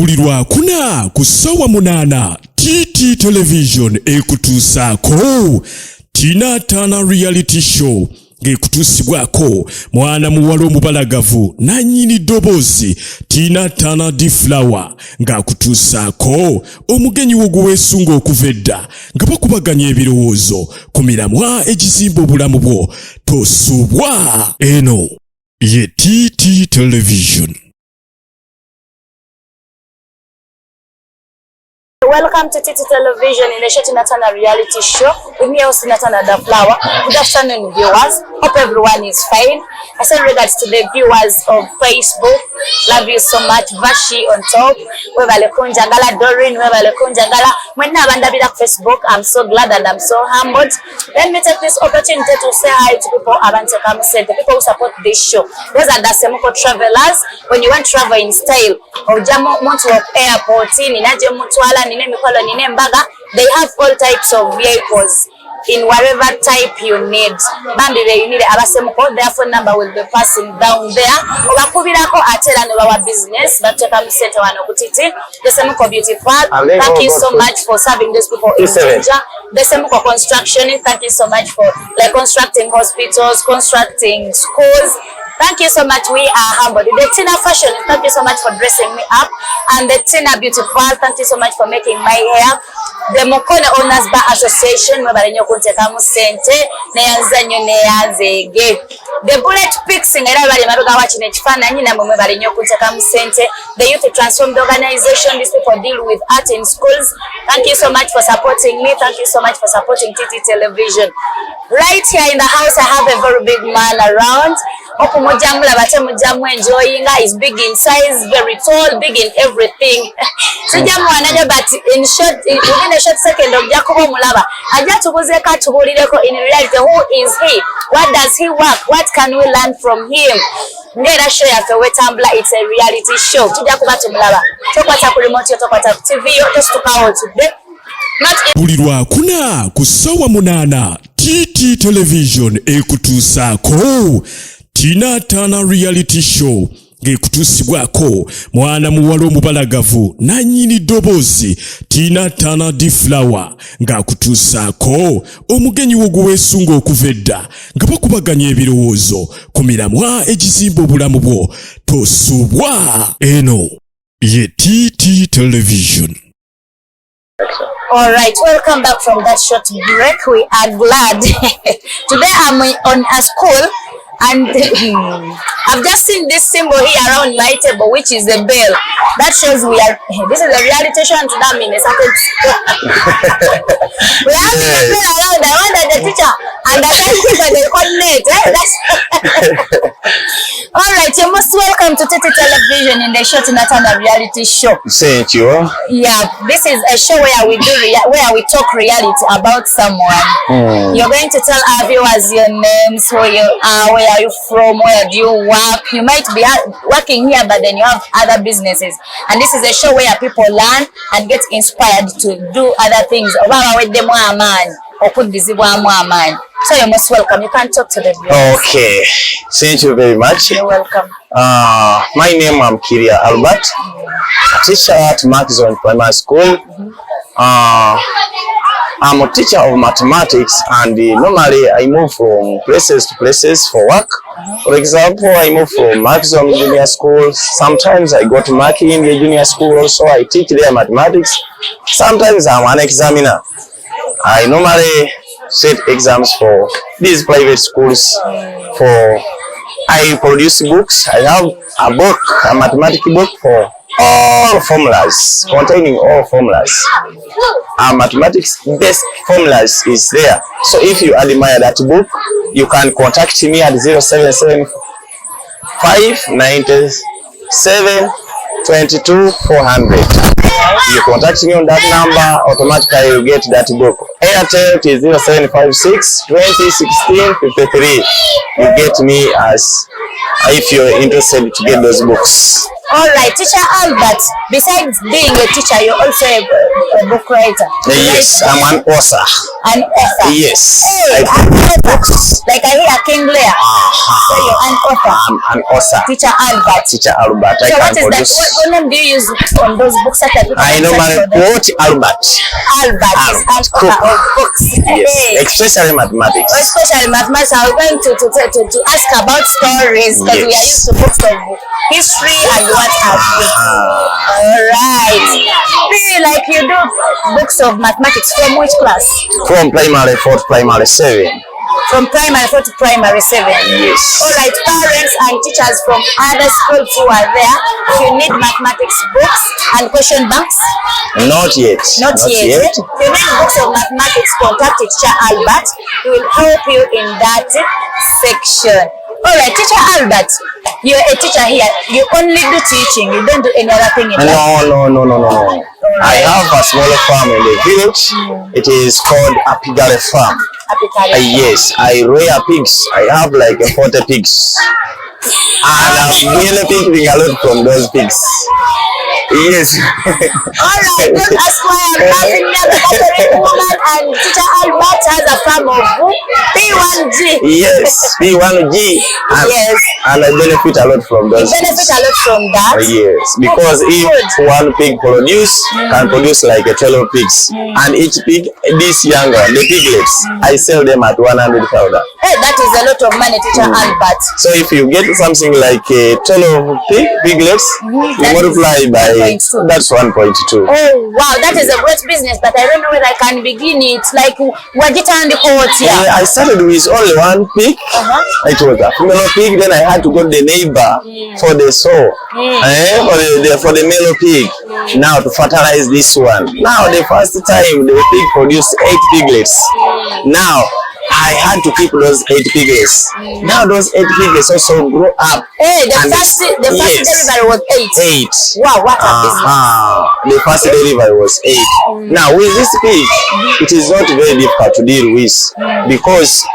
Buli Lwakuna ku ssaawa 8 TT Television ekutuusaako TANAH reality show ng'ekutuusibwako mwana muwala omubalagavu nannyini ddoboozi TANAH di Flower ng'akutuusaako omugenyi wo gwe weesunga okuva edda nga bakubaganya ebirowoozo ku miramwa egizimba obulamu bwo. Tosuubwa. Eno ye TT Television. Welcome to TT Television in the TANAH reality show with me, host TANAH the Flower. Good afternoon, viewers. Hope everyone is fine. I send regards to the viewers of Facebook. Love you so much. Vashi on top. Webale kunjangala Doreen. Webale kunjangala. When I on Facebook, I'm so glad and I'm so humbled. Let me take this opportunity to say hi to people Abante Kamse, the people who support this show. Those are the Semuko travelers. When you want to travel in style, or Jamo Montu Airport, Ninaje Mutwala, they have all types of vehicles in whatever type you need. Bambi you need abasemuko, their phone number will be passing down there. Obakubirako atela ne bawa business bateka musente wano kutiti. The Semuko Beauty Park, thank you so much for serving these people in danger. The Semuko Construction, thank you so much for like constructing hospitals, constructing schools. Thank you so much. We are humbled. The TINNA Fashion, thank you so much for dressing me up. And the TINNA Beauty Park, thank you so much for making my hair. The Mokone Owners Bar Association, the Bullet Fixing, the Youth Transformed Organization, these people deal with art in schools. Thank you so much for supporting me. Thank you so much for supporting TT Television. Right here in the house, I have a very big man around. Enjoying is big in size, very tall, big in everything. So but in short, within a short second of Jacobo Mulaba, I just was a cat to in reality. Who is he? What does he work? What can we learn from him? It's a reality show. Buli Lwakuna ku ssaawa 8 TT Television ekutuusaako TANAH reality show ng'ekutuusibwako mwana muwala omubalagavu nannyini ddoboozi TANAH di Flower ng'akutuusaako omugenyi wo gwe weesunga okuva edda nga bakubaganya ebirowoozo ku miramwa egizimba obulamu bwo. Tosuubwa. Eno ye TT Television. All right, welcome back from that short break. We are glad. Today I'm on a school and I've just seen this symbol here around my table, which is a bell. That shows we are, this is a reality show and to that means we have the bell around. I wonder the teacher and the people they coordinate. All right, you're most welcome to TT Television in the TANAH reality show. Thank you. Yeah, this is a show where we do where we talk reality about someone. You're going to tell our viewers your names, who you are, where are you from, where do you work. You might be working here, but then you have other businesses. And this is a show where people learn and get inspired to do other things. So you're most welcome. You can talk to the viewers. Okay, thank you very much. You're welcome. My name is Kiria Albert, a teacher at Markzone Primary School. I'm a teacher of mathematics, and normally I move from places to places for work. For example, I move from Markzone Junior School. Sometimes I go to Maki India Junior School also. I teach their mathematics. Sometimes I'm an examiner. I normally set exams for these private schools. I produce books. I have a book, a mathematics book for all formulas, containing all formulas. Mathematics based formulas is there. So if you admire that book, you can contact me at 0775 97 22 400. You contact me on that number, automatically you get that book. Airtel is 0756 20 16 53. You get me as if you're interested to get those books. Alright, Teacher Albert, besides being a teacher, you're also a book writer. Yes, I'm an author. An author? Yes. Hey, an author. Like I hear King Lear. So you're an author. I'm an author. Teacher Albert. Teacher Albert. So what is that? What name do you use on those books? That I normally quote Albert. Albert is an author of books. Yes, especially mathematics. Especially mathematics. I'm going to ask about stories because we are used to books of history and what have you. Alright. Like you do books of mathematics from which class? From primary 4 to primary 7. From primary 4 to primary 7. Yes. Alright, parents and teachers from other schools who are there, if you need mathematics books and question banks? Not yet. Not yet. If you need books of mathematics, contact Teacher Albert. He will help you in that section. Alright, Teacher Albert, you're a teacher here. You only do teaching. You don't do any other thing in life. No. I have a small farm in the village. It is called a piggery farm. Yes, I rear pigs. I have like 40 pigs. And I'm benefiting a lot from those pigs. Yes. Alright, don't ask why I'm laughing here because a woman and Teacher Albert has a farm of P1G. Yes, P1G. Yes. And I benefit a lot from those. You benefit a lot from that? Yes, because if one pig can produce like 12 pigs. And each pig, this young one, the piglets, I sell them at 100,000. Hey, that is a lot of money, Teacher Albert. So if you get something like 12 piglets, you multiply by, that's 1.2. Oh wow, that is a great business, but I don't know whether I can begin it. Like, Wajita and the court here. I started with only one pig. It was a female pig. Then I had to go to the neighbor for the sow, for the male pig. Now to fertilize this one. Now the first time the pig produced 8 piglets. Now I had to keep those 8 piglets. Now those 8 piglets also grew up. Hey, the first delivery was 8. Wow, what a business. The first delivery was 8. Now with this pig, it is not very difficult to deal with because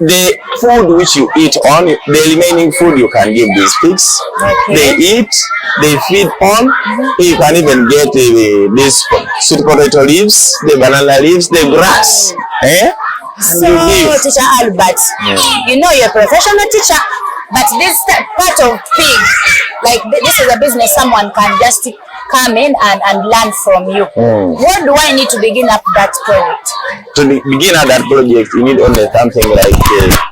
the food which you eat on, the remaining food you can give these pigs. They eat, they feed on. You can even get these sweet potato leaves, the banana leaves, the grass. So, Teacher Albert, you know you're a professional teacher, but this part of pig, like this is a business someone can just come in and learn from you. What do I need to begin up that project? To begin at that project, you need only something like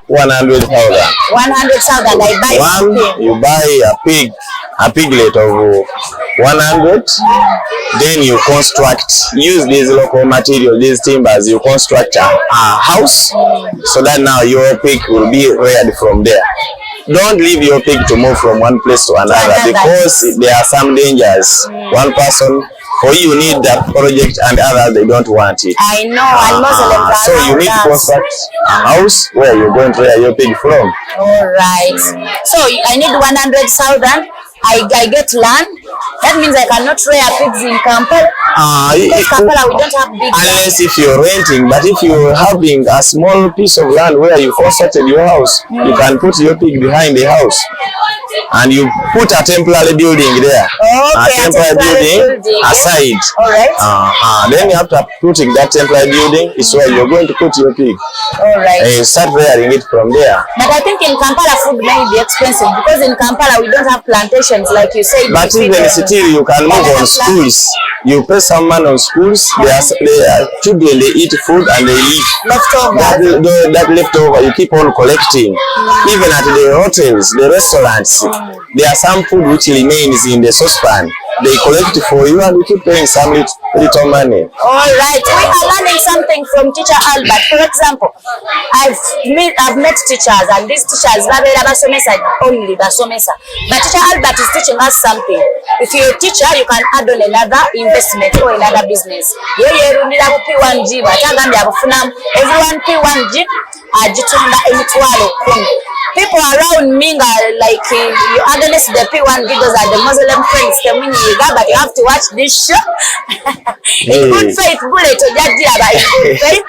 100,000. 100,000, I buy one, you buy a piglet of 100, then you use these local materials, these timbers, you construct a house so that now your pig will be reared from there. Don't leave your pig to move from one place to another because there are some dangers. One person, for you need that project and others, they don't want it. I know, and Muslims so you need to construct a house where you're going to rear your pig from. Alright. So I need 100,000. I get land. That means I cannot rear pigs in Kampala. Because Kampala we don't have big unless if you're renting, but if you're having a small piece of land where you constructed your house, you can put your pig behind the house and you put a temporary building there. A temporary building aside. Alright. Then you have to put that temporary building is where you're going to put your pig. Alright. And you start rearing it from there. But I think in Kampala food may be expensive because in Kampala we don't have plantations like you said. But even still you can move on schools. You pay some money on schools. Children, they eat food and they eat that leftover. You keep on collecting. Even at the hotels, the restaurants, there are some food which remains in the saucepan. They collect for you and you keep paying some little money. Alright, we are learning something from Teacher Albert. For example, I've met teachers and these teachers only basomesa. But Teacher Albert is teaching us something. If you're a teacher, you can add on another investment or another business. P1G, everyone P1G, people around me are like you against the P1 videos are the Muslim friends but you have to watch this show. In good faith, bullet to judge about good faith.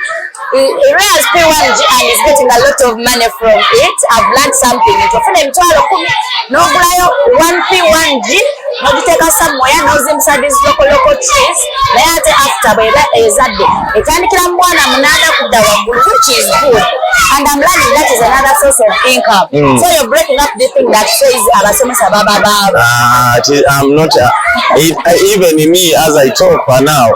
has P1G and is getting a lot of money from it. I've learned something. No one P1G, no take us somewhere, no zimsa these local trees. Later after by that is that day. It can kill one another which is good. And I'm learning that is another source of income. So you're breaking up the thing that says I'm not even me as I talk for now.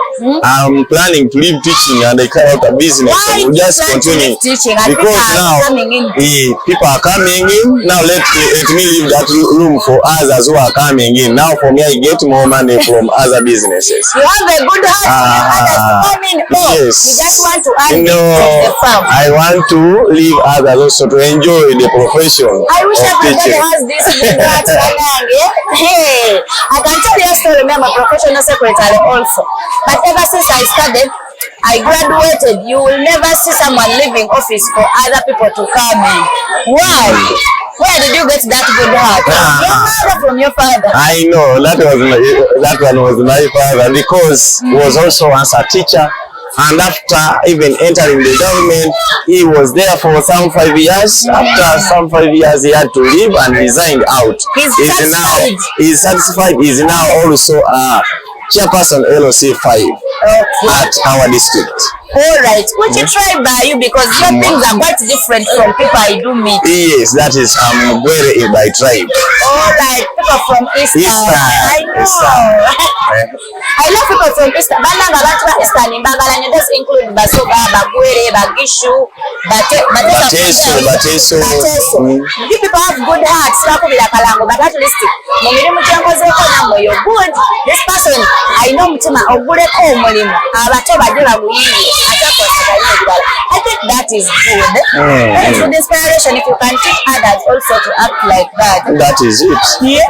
I'm planning to leave teaching and I carry out a business. Why so we'll just continue because now people are coming in. Now let me leave that room for others who are coming in. Now for me, I get more money from other businesses. You have a good heart. Yes. You just want to earn no, the farm. I want to leave others also to enjoy the profession. I wish everybody teaching. has this good heart. Hey, I can tell you a story. I'm a professional secretary also. But ever since I started, I graduated. You will never see someone leaving office for other people to come in. Why? Where did you get that good heart? Your mother from your father. I know that one was my father because he was also once a teacher. And after even entering the government, he was there for some 5 years. After some 5 years, he had to leave and resigned out. He's satisfied. He's satisfied. He's now also a chairperson LOC 5 at our district. Alright, which tribe are you? Because your things are quite different from people I do meet. Yes, that is Gwere by tribe. Alright, people from Eastern. I know. I love people from Eastern. Bananga Batwa Eastern in Bagalan does include Basoba, Bagwere, Bagishu, Bateso. You people have good hearts, but at least you're good. This person, I know Mutima I think that is good. That is good inspiration if you can teach others also to act like that. That is it. Yeah.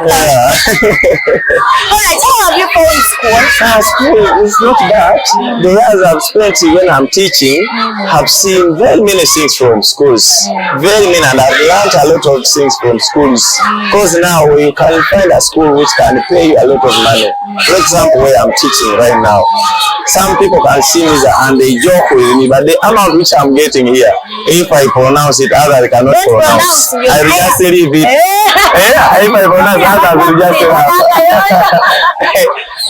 Alright, how have you found school? School is not that. The years I've spent when I'm teaching, have seen very many things from schools. Very many, and I've learned a lot of things from schools. Because now you can find a school which can pay you a lot of money. For example, where I'm teaching right now, some people can see me and they joke with me, but the amount which I'm getting here, if I pronounce it, others cannot pronounce. I will just leave it. If I pronounce, others will just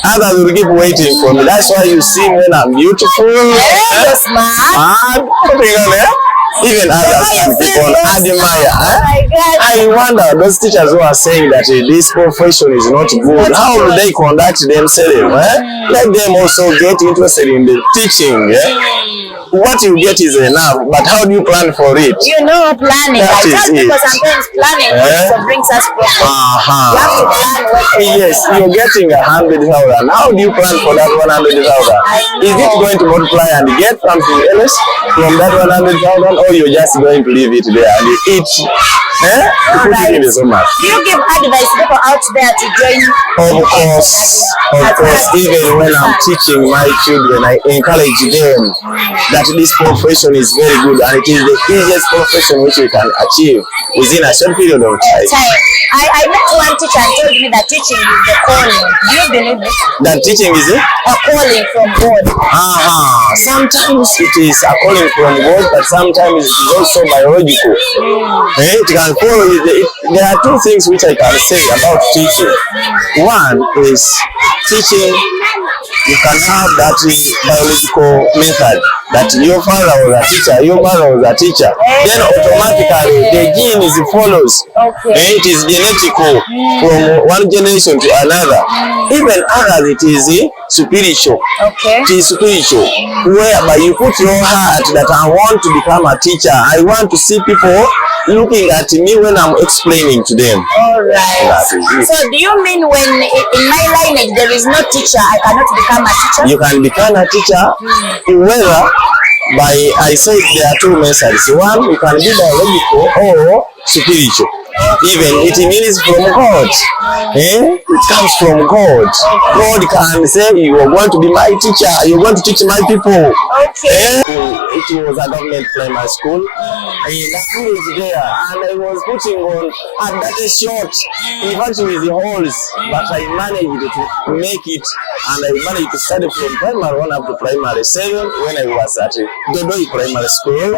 others will keep waiting for me. That's why you see when I'm beautiful. Even others people admire. I wonder those teachers who are saying that this profession is not good, how will they conduct themselves? Let them also get interested in the teaching. What you get is enough, but how do you plan for it? You know, planning. I tell people sometimes planning also brings us problems. You have to plan what yes, you're getting 100,000. How do you plan for that 100,000? Is it going to multiply and get something else from that 100,000, or you're just going to leave it there and you eat? Put it in so much. Do you give advice to people out there to join? Of course. Even when I'm teaching my children, I encourage them that this profession is very good and it is the easiest profession which we can achieve within a short period of time. I met one teacher and told me that teaching is the calling. Do you believe it? That teaching is a calling from God. Sometimes it is a calling from God, but sometimes it is also biological. It can follow. There are two things which I can say about teaching. One is teaching. You can have that biological method that your father was a teacher, your mother was a teacher. Then automatically the genes follows. It is genetical from one generation to another. Even others, it is spiritual. It is spiritual, whereby you put your heart that I want to become a teacher. I want to see people looking at me when I'm explaining to them. Alright. So do you mean when in my lineage there is no teacher, I cannot become a teacher? You can become a teacher, whether by, I said there are two methods. One, you can be biological or spiritual. Even it means from God. It comes from God. God can say, you are going to be my teacher, you're going to teach my people. Okay. It was a government primary school. And the school is there, and I was putting on at that short, in fact with the holes, but I managed to make it, and I managed to study from primary 1 up to primary 7 when I was at Dodoi Primary School.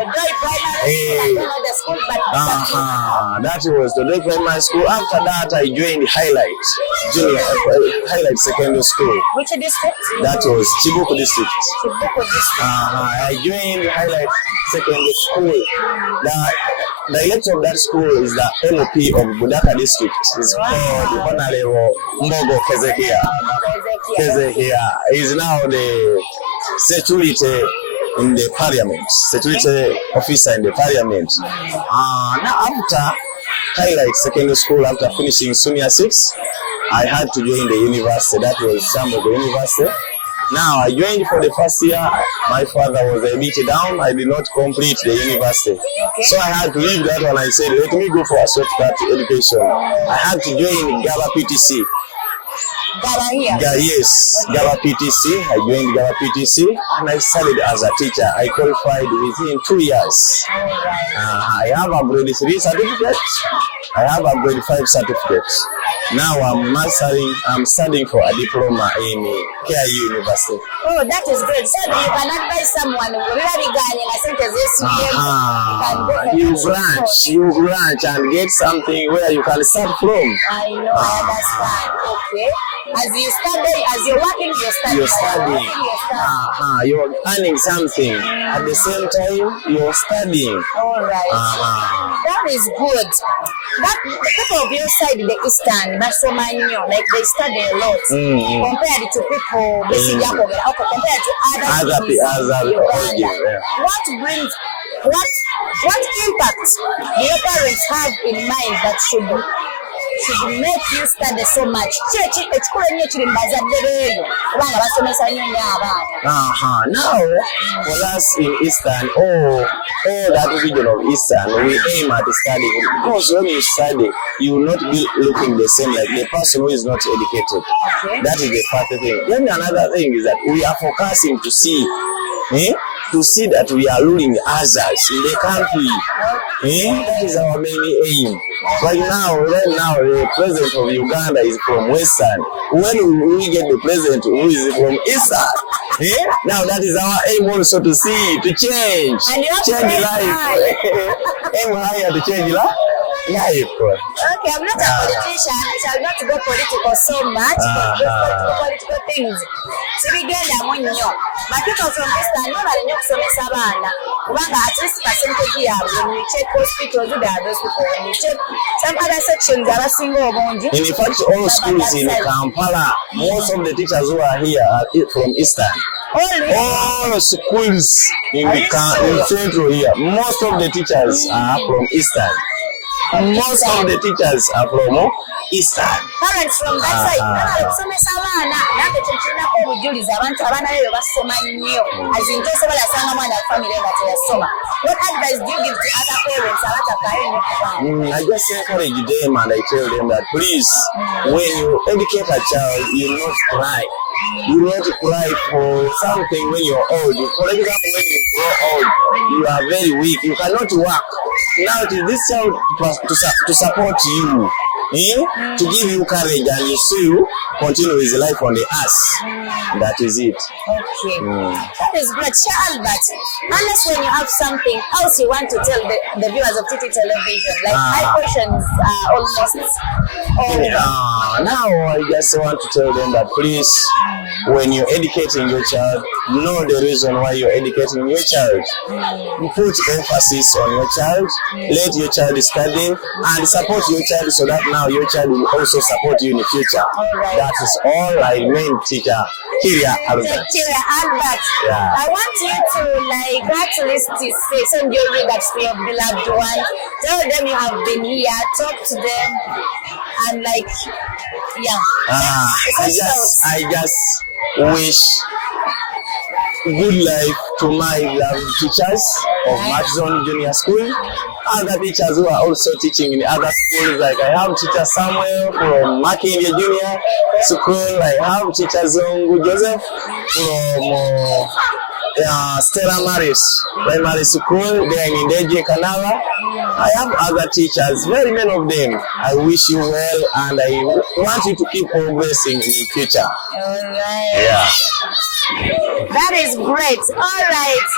That was Dodoi Primary School. After that, I joined Highlight Secondary School. Which district? That was Chibuku District. Chibuku District. I joined Highlight Secondary School. The director of that school is the MP of Budaka District. It's called Honorable Mbogo Kezekia. He is now the security in the parliament, security officer in the parliament. Now after Highlight Secondary School, after finishing Senior 6, I had to join the university. That was Shambogo University. Now I joined for the first year. My father was a bit down. I did not complete the university. So I had to leave that one. I said, let me go for a shortcut education. I had to join Gaba PTC. Yes, Gaba PTC. I joined Gaba PTC and I studied as a teacher. I qualified within 2 years. I have a grade 3 certificate. I have a grade 5 certificate. Now I'm studying for a diploma in KIU University. Oh, that is good. So you can advise someone who really you branch and get something where you can start from. I know, I understand. Okay. As you're working, you're studying. You're earning something. At the same time, you're studying. All right. That is good. That the people of your side, the Eastern, that's so many, like they study a lot compared to people compared to other people. What impact do your parents have in mind that should make you study so much? Now, for us in Eastern, all that region of Eastern, we aim at studying, because when you study, you will not be looking the same like the person who is not educated. Okay. That is the first thing. Then another thing is that we are focusing to see that we are ruling others in the country. That is our main aim. Right now, the president of Uganda is from Western. When we get the president who is from Eastern, now that is our aim also to see, to change life. Aim higher to change life. Okay, I'm not a politician. I shall not go political so much, but political things. So we get that one, but people from Eastern, normally at least percentage when you check hospitals, there are those people. When you check some other sections, there are single. In fact, all schools in Kampala, most of the teachers who are here are from Eastern. All schools in Central here, most of the teachers are from Eastern. Most of the teachers are from Eastern. Parents from that side, what advice do you give to other parents? I just encourage them and I tell them that please, when you educate a child, you not cry. You not cry for something when you're old. For example, when you grow old, you are very weak. You cannot work. Now it is this child to support you, to give you courage, and you still continue his life on the earth. That is it. Okay. That is great. Albert, unless when you have something else you want to tell the viewers of TT Television, like my questions are almost over. Now I just want to tell them that please, when you're educating your child, know the reason why you're educating your child. Put emphasis on your child, let your child study, and support your child so that now your child will also support you in the future. That is all I meant, teacher. Kyria Albert. Yeah. I want you to at least send your regards to your beloved one. Tell them you have been here, talk to them, and I just wish good life to my teachers of Maxon Junior School other teachers who are also teaching in other schools. Like I have teacher Samuel from Makindia Junior School. I have teacher Zongu Joseph from Stella Maris Primary School there in Ndeje Kanava. I have other teachers, very many of them. I wish you well and I want you to keep progressing in the future. Alright. Yeah. That is great. Alright.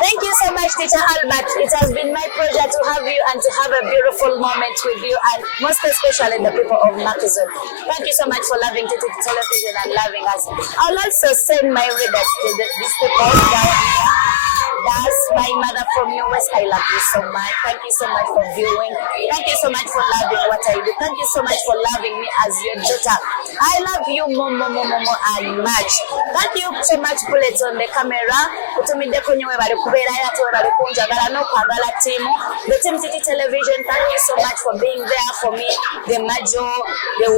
Thank you so much, Teacher Albert. It has been my pleasure to have you and to have a beautiful moment with you, and most especially the people of Makizon. Thank you so much for loving TT Television and loving us. I'll also send my regards to these people down here. That's my mother from US. I love you so much. Thank you so much for viewing. Thank you so much for loving what I do. Thank you so much for loving me as your daughter. I love you more and much. Thank you so much, Bullet, on the camera. The Team TT Television, thank you so much for being there for me. The Majo, the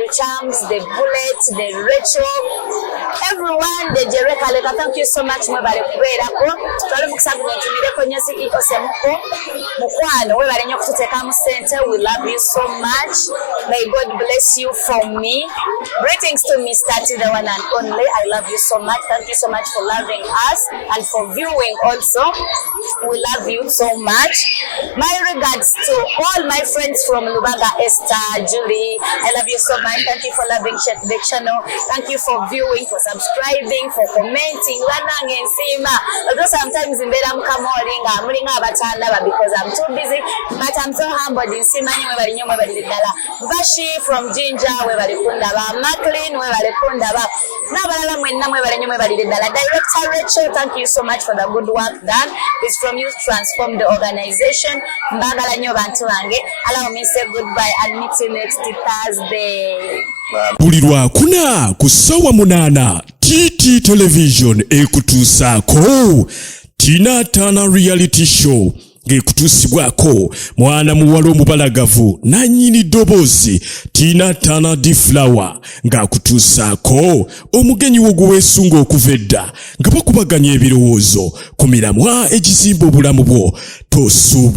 Richams, the Bullet, the Rachel, everyone, the Jereka, thank you so much. We love you so much. May God bless you from me. Greetings to Mr. T, the one and only. I love you so much. Thank you so much for loving us and for viewing also. We love you so much. My regards to all my friends from Lubaga, Esther, Julie. I love you so much. Thank you for loving the channel. Thank you for viewing, for subscribing, for commenting. Although sometimes in bed I'm because I'm too busy, but I'm so humbled in Simani. Vashi from Ginger, Maclean, Director Rachel, thank you so much for the good work done. It's from you to transform the organization. Allow me to say goodbye and meet you next Thursday. Bulirwa kuna kusawa munana TT Television ekutusako TANAH reality show ngekutusibwako mwana muwala omubalagavu nanyini dobozi TANAH Flower ngakutusako omugenyi woguwesunga okuvedda nga bakubaganya ebirowoozo ku miramwa egizimba obulamu bwo tosuubula